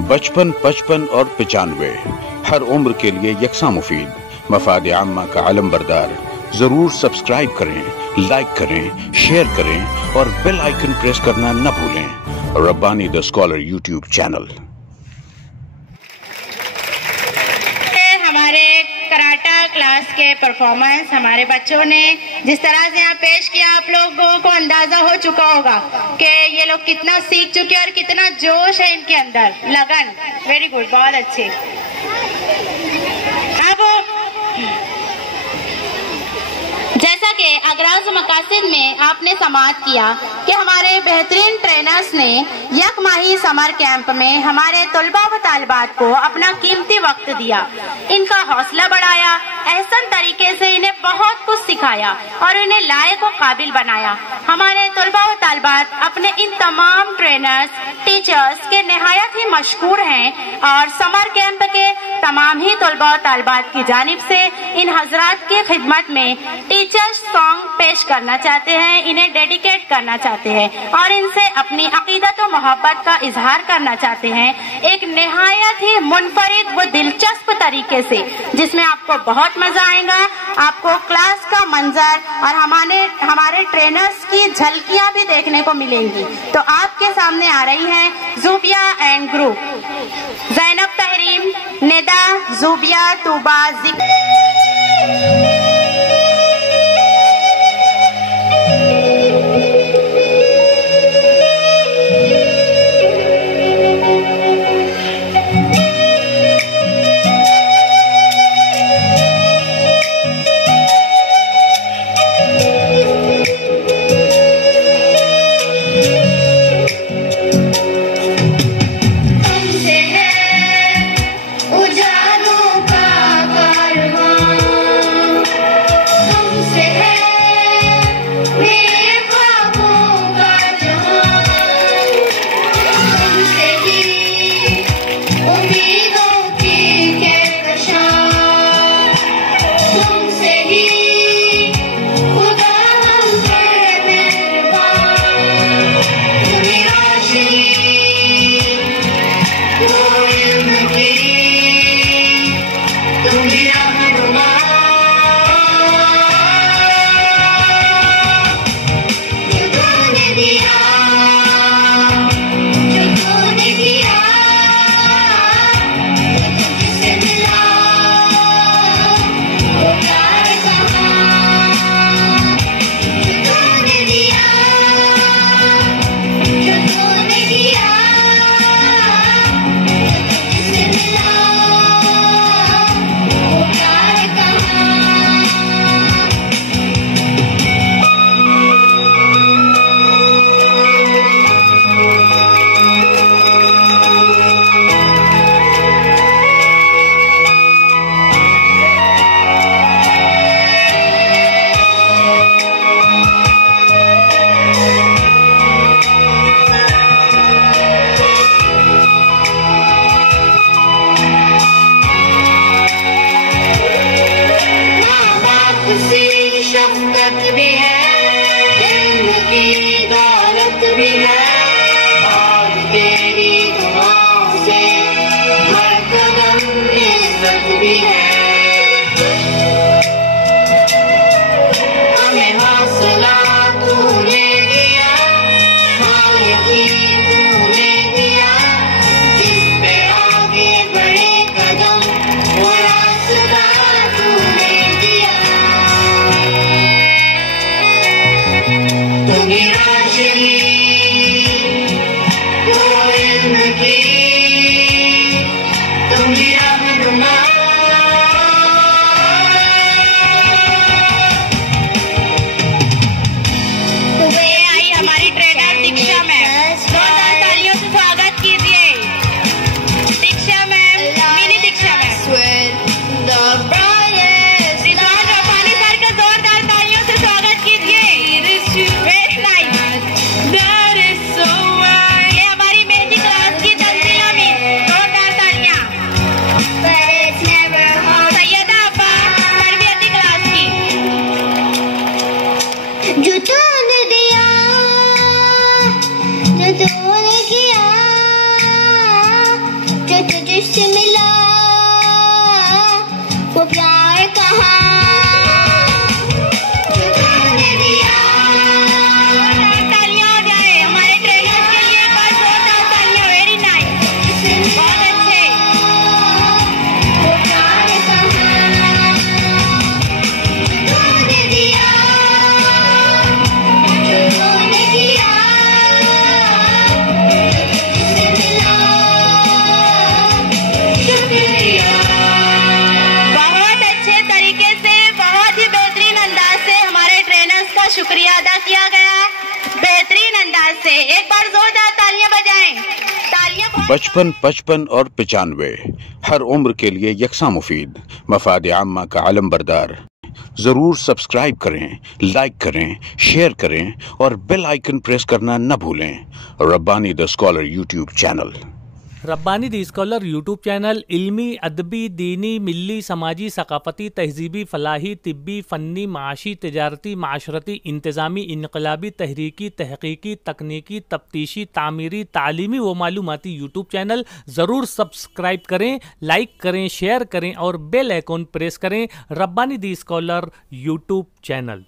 55, 55 और 95 हर उम्र के लिए यकसा मुफीद, मफाद आम्मा का आलम बरदार। जरूर सब्सक्राइब करें, लाइक करें, शेयर करें और बेल आइकन प्रेस करना न भूलें। Rabbani the scholar YouTube channel. हमारे कराटा क्लास के परफॉर्मेंस हमारे बच्चों ने जिस तरह से यहाँ पेश किया, आप लोगों को अंदाजा हो चुका होगा कि ये लोग कितना सीख चुके हैं और कितना जोश है इनके अंदर, लगन। वेरी गुड, बहुत अच्छे। अब जैसा कि अगराज मकासिद में आपने समाअत किया कि हमारे बेहतरीन ट्रेनर्स ने एक माही समर कैंप में हमारे तलबा व तालिबात को अपना कीमती वक्त दिया, इनका हौसला बढ़ाया, एहसन तरीके से इन्हें बहुत कुछ सिखाया और इन्हें लायक व काबिल बनाया। हमारे तलबा व तालिबात अपने इन तमाम ट्रेनर्स, टीचर्स के निहायत ही मशकूर हैं और समर कैंप के तमाम ही तलबा व तालिबात की जानिब से इन हजरात की खिदमत में टीचर्स सॉन्ग पेश करना चाहते हैं, इन्हें डेडिकेट करना चाहते हैं और इनसे अपनी अकीदत और मोहब्बत का इजहार करना चाहते हैं एक निहायत ही मुनफरिद व दिलचस्प तरीके से, जिसमें आपको बहुत मजा आएगा। आपको क्लास का मंजर और हमारे ट्रेनर्स की झलकियां भी देखने को मिलेंगी। तो आपके सामने आ रही हैं ज़ूबिया एंड ग्रुप, ज़ैनब तहरीम, निदा, ज़ूबिया, तूबा, जिक्र। जिससे मिला वो प्यार कहाँ शुक्रिया अदा किया गया बेहतरीन अंदाज से। एक बार जोरदार तालियां बजाएं। तालियां। बचपन, 55 और 95 हर उम्र के लिए यकसा मुफीद, मफाद आम्मा का आलम बरदार। जरूर सब्सक्राइब करें, लाइक करें, शेयर करें और बेल आइकन प्रेस करना न भूलें। Rabbani the scholar YouTube channel. Rabbani the scholar YouTube channel इल्मी, अदबी, दीनी, मिली, समाजी, सकाफती, तहजीबी, फलाही, तिब्बी, फ़न्नी, माशी, तिजारती, माशरती, इंतज़ामी, इनकलाबी, तहरीकी, तहकीकी, तकनीकी, तफ्तीशी, तामीरी, तालीमी व मालूमाती यूट्यूब चैनल। ज़रूर सब्सक्राइब करें, लाइक करें, शेयर करें और बेल आइकन प्रेस करें। Rabbani the scholar YouTube channel.